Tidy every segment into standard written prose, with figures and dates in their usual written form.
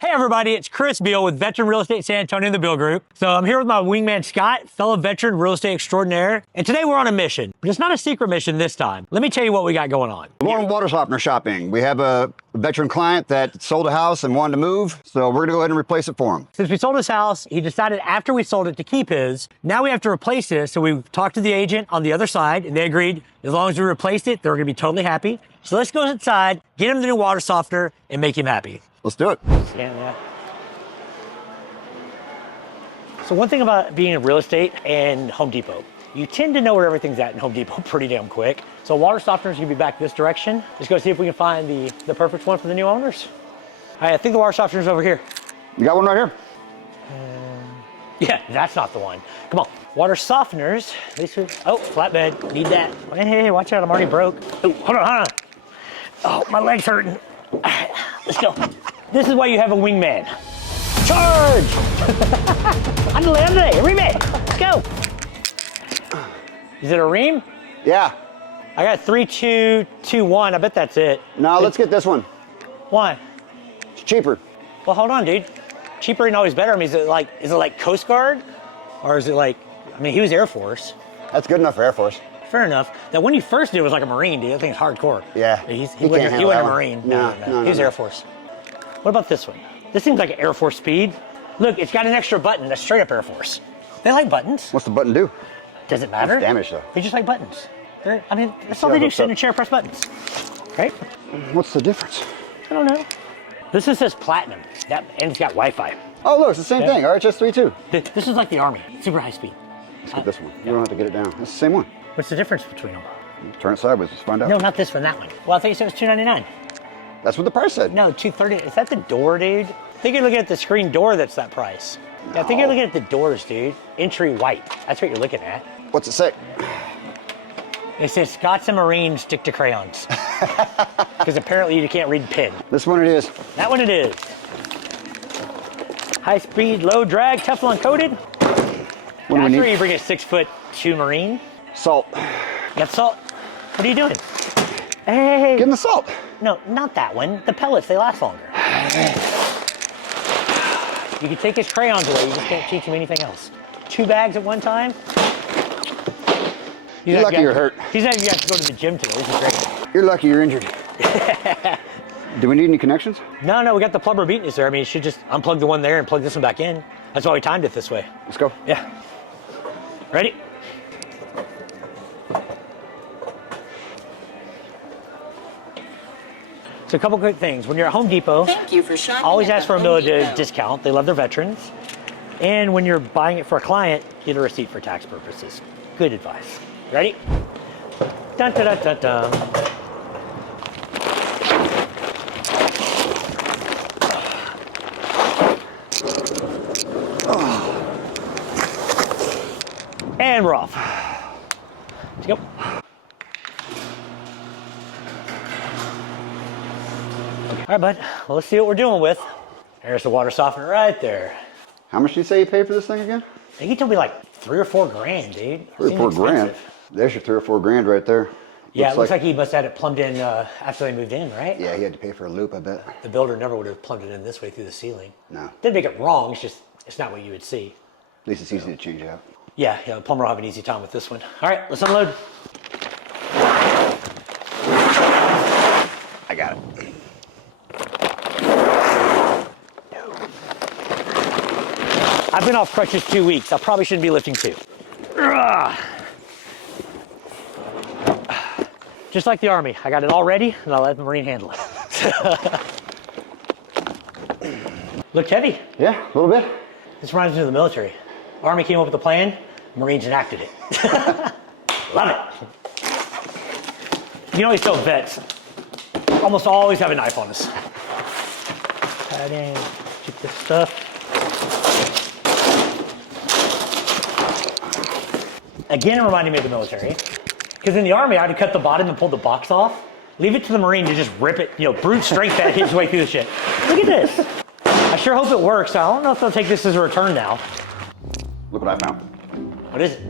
Hey everybody, it's Chris Beal with Veteran Real Estate San Antonio and the Beal Group. So I'm here with my wingman Scott, fellow veteran real estate extraordinaire. And today we're on a mission, but it's not a secret mission this time. Let me tell you what we got going on. We're on water softener shopping. We have a veteran client that sold a house and wanted to move, so we're gonna go ahead and replace it for him. Since we sold his house, he decided after we sold it to keep his. Now we have to replace it, so we talked to the agent on the other side, and they agreed as long as we replaced it, they were gonna be totally happy. So let's go inside, get him the new water softener, and make him happy. Let's do it. Yeah. So one thing about being in real estate and Home Depot, you tend to know where everything's at in Home Depot pretty damn quick. So water softeners can be back this direction. Let's go see if we can find the perfect one for the new owners. All right, I think the water softener's over here. You got one right here? Yeah, that's not the one. Come on, water softeners. Oh, flatbed, need that. Hey, watch out, I'm already broke. Oh, hold on. Oh, my leg's hurting. All right, let's go. This is why you have a wingman. Charge! Andale, remake. Let's go. Is it a ream? Yeah. I got 3, 2, 2, 1. I bet that's it. No, let's get this one. Why? It's cheaper. Well, hold on, dude. Cheaper ain't always better. I mean, is it like Coast Guard? Or is it like, I mean, he was Air Force. That's good enough for Air Force. Fair enough. That one you first did was like a Marine, dude. That thing's hardcore. Yeah. He wasn't a Marine. No. He was Air Force. What about this one? This seems like Air Force speed. Look, it's got an extra button. That's straight up Air Force. They like buttons. What's the button do? Does it matter? It's damage though. They just like buttons. I mean, that's all they do, sit in a chair, press buttons. Right? What's the difference? I don't know. This one says platinum, and it's got Wi-Fi. Oh, look, it's the same thing, RHS 3.2. This is like the Army, super high speed. Let's get this one. You don't have to get it down. It's the same one. What's the difference between them? Turn it sideways, let's find out. No, not this one, that one. Well, I think you said it was $299. That's what the price said. No, $230. Is that the door, dude? I think you're looking at the screen door that's that price. No. Yeah, I think you're looking at the doors, dude. Entry white. That's what you're looking at. What's it say? It says Scots and Marines stick to crayons. Because apparently you can't read pen. This one it is. That one it is. High speed, low drag, Teflon coated. That's where you bring a 6'2" Marine. Salt. You got salt? What are you doing? Hey. Give him the salt. No, not that one. The pellets, they last longer. You can take his crayons away, you just can't teach him anything else. 2 bags at one time. You're lucky you're hurt. He's not even got to go to the gym today. This is great. You're lucky you're injured. Do we need any connections? No, we got the plumber beating us there. I mean, you should just unplug the one there and plug this one back in. That's why we timed it this way. Let's go. Yeah. Ready? So a couple quick things. When you're at Home Depot, thank you for shopping. Always ask for a military discount. They love their veterans. And when you're buying it for a client, get a receipt for tax purposes. Good advice. Ready? Dun, dun, dun, dun, dun. And we're off. Let's go. All right, bud. Well, let's see what we're doing with. There's the water softener right there. How much did you say you paid for this thing again? I think he told me like $3 or $4 grand, dude. 3 or 4 grand? There's your 3 or 4 grand right there. Yeah, it looks like he must have had it plumbed in after they moved in, right? Yeah, he had to pay for a loop, I bet. The builder never would have plumbed it in this way through the ceiling. No. Didn't make it wrong, it's not what you would see. At least it's easy to change out. Yeah, the plumber will have an easy time with this one. All right, let's unload. I got it. I've been off crutches 2 weeks. I probably shouldn't be lifting 2. Just like the Army, I got it all ready and I'll let the Marine handle it. Looked heavy. Yeah, a little bit. This reminds me of the military. Army came up with a plan, Marines enacted it. Love it. You know, always tell vets, almost always have a knife on us. Pat in, keep this stuff. Again, it reminded me of the military. Because in the Army, I had to cut the bottom and pull the box off. Leave it to the Marine to just rip it, brute strength that his way through the shit. Look at this. I sure hope it works. I don't know if they'll take this as a return now. Look what I found. What is it?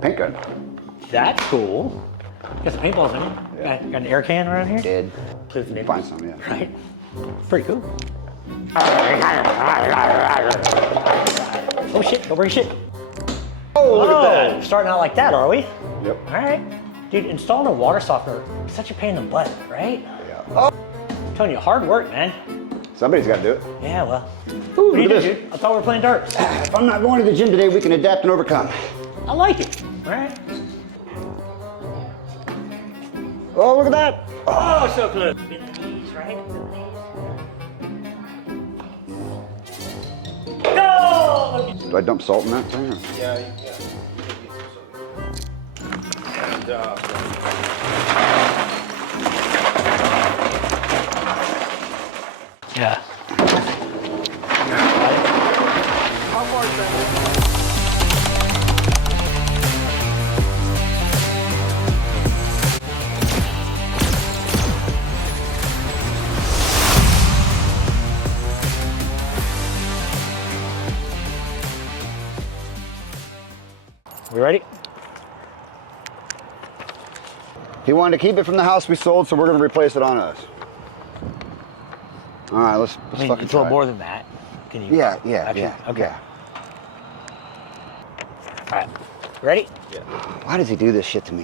Paint gun. That's cool. Got some paintballs in it. Yeah. Got an air can around here? Dead. Play with the Find some, yeah. Right? Pretty cool. Oh shit, don't bring shit. Oh, look at that. Starting out like that, are we? Yep. All right. Dude, installing a water softener is such a pain in the butt, right? Yeah. Oh, I'm telling you, hard work, man. somebody's got to do it. Yeah, well. Ooh, What do you look do, at dude? I thought we were playing darts. If I'm not going to the gym today, we can adapt and overcome. I like it, right? Oh, look at that. Oh, so close. Vietnamese, right? Vietnamese. Go! Do I dump salt in that thing? Or? Yeah. And, Yeah. how far is that? We ready? He wanted to keep it from the house we sold, so we're going to replace it on us. All right, let's I mean, fucking it's a little try. more than that. Can you? Yeah, Actually, yeah. Okay. Yeah. All right. Ready? Why does he do this shit to me?